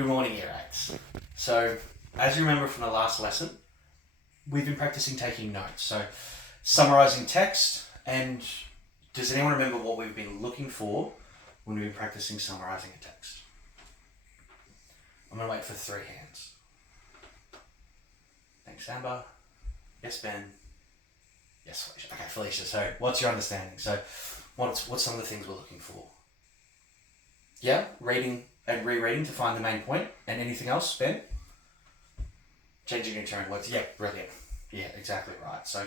Good morning, Year 8s. So, as you remember from the last lesson, we've been practicing taking notes. So, summarising text, and does anyone remember what we've been looking for when we've been practicing summarising a text? I'm going to wait for 3 hands. Thanks, Amber. Yes, Ben. Yes, Felicia. Okay, Felicia, so what's your understanding? So, what's some of the things we're looking for? Yeah, reading and rereading to find the main point. And anything else, Ben? Changing into your own words. Yeah, brilliant. Yeah, exactly right. So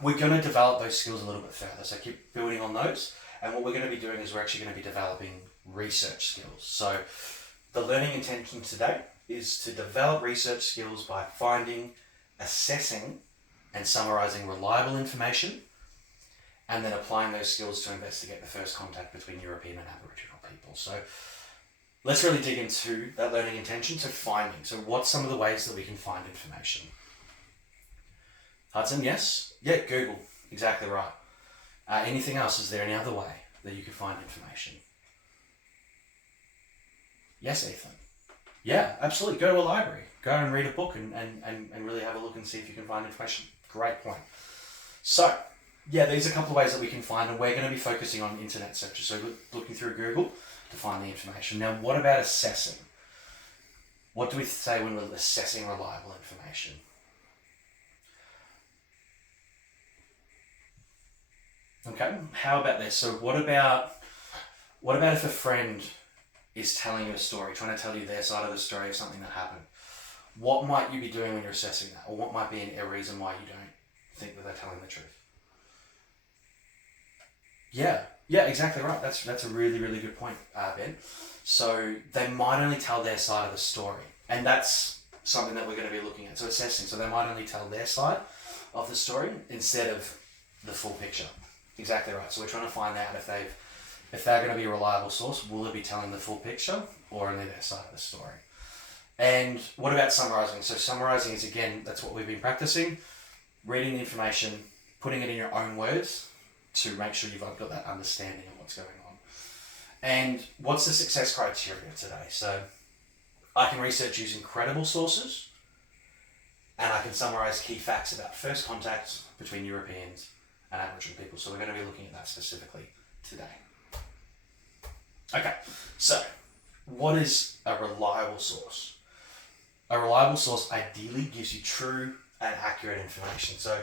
we're going to develop those skills a little bit further. So keep building on those. And what we're going to be doing is we're actually going to be developing research skills. So the learning intention today is to develop research skills by finding, assessing, and summarising reliable information, and then applying those skills to investigate the first contact between European and Aboriginal people. So let's really dig into that learning intention to finding. So what's some of the ways that we can find information? Hudson, yes? Yeah, Google. Exactly right. Anything else? Is there any other way that you can find information? Yes, Ethan. Yeah, absolutely. Go to a library. Go and read a book and really have a look and see if you can find information. Great point. So, yeah, these are a couple of ways that we can find, and we're going to be focusing on internet searches. So looking through Google to find the information. Now, what about assessing? What do we say when we're assessing reliable information? Okay, how about this? So what about if a friend is telling you a story, trying to tell you their side of the story of something that happened? What might you be doing when you're assessing that? Or what might be a reason why you don't think that they're telling the truth? Yeah, exactly right. That's a really, really good point, Ben. So they might only tell their side of the story. And that's something that we're going to be looking at. So assessing. So they might only tell their side of the story instead of the full picture. Exactly right. So we're trying to find out if they're going to be a reliable source, will they be telling the full picture or only their side of the story? And what about summarising? So summarising is, again, that's what we've been practicing. Reading the information, putting it in your own words to make sure you've got that understanding of what's going on. And what's the success criteria today? So I can research using credible sources, and I can summarise key facts about first contact between Europeans and Aboriginal people. So we're going to be looking at that specifically today. Okay, so what is a reliable source? A reliable source ideally gives you true and accurate information. So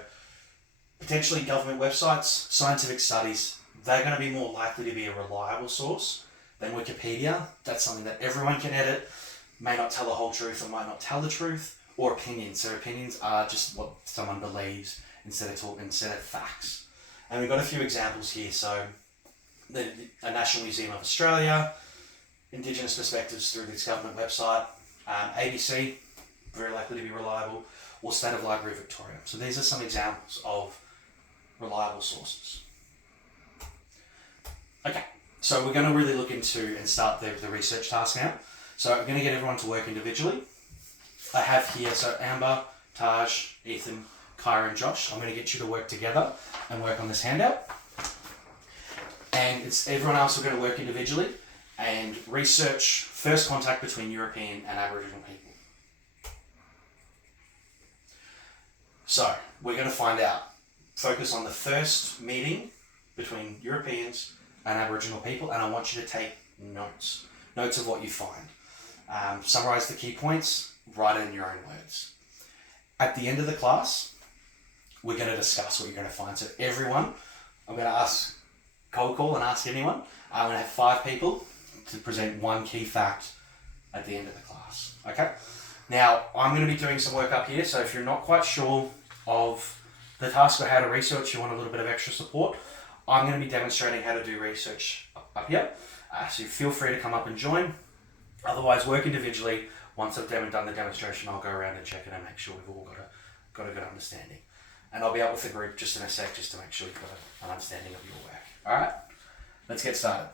potentially government websites, scientific studies, they're going to be more likely to be a reliable source than Wikipedia. That's something that everyone can edit, may not tell the whole truth or might not tell the truth, or opinions. So opinions are just what someone believes instead of facts. And we've got a few examples here. So the National Museum of Australia, Indigenous Perspectives through this government website, ABC, very likely to be reliable, or State of Library of Victoria. So these are some examples of reliable sources. Okay, so we're going to really look into and start the research task now. So I'm going to get everyone to work individually. I have here, so Amber, Taj, Ethan, Kyra and Josh, I'm going to get you to work together and work on this handout. And everyone else are going to work individually and research first contact between European and Aboriginal people. So we're going to find out, focus on the first meeting between Europeans and Aboriginal people, and I want you to take notes of what you find. Summarise the key points, write it in your own words. At the end of the class, we're going to discuss what you're going to find. So everyone, I'm going to ask cold call and ask anyone. I'm going to have 5 people to present one key fact at the end of the class. Okay? Now, I'm going to be doing some work up here, so if you're not quite sure of the task or how to research, you want a little bit of extra support, I'm going to be demonstrating how to do research up here. So feel free to come up and join. Otherwise, work individually. Once I've done the demonstration, I'll go around and check it and make sure we've all got a good understanding. And I'll be out with the group just in a sec, just to make sure you've got an understanding of your work. All right, let's get started.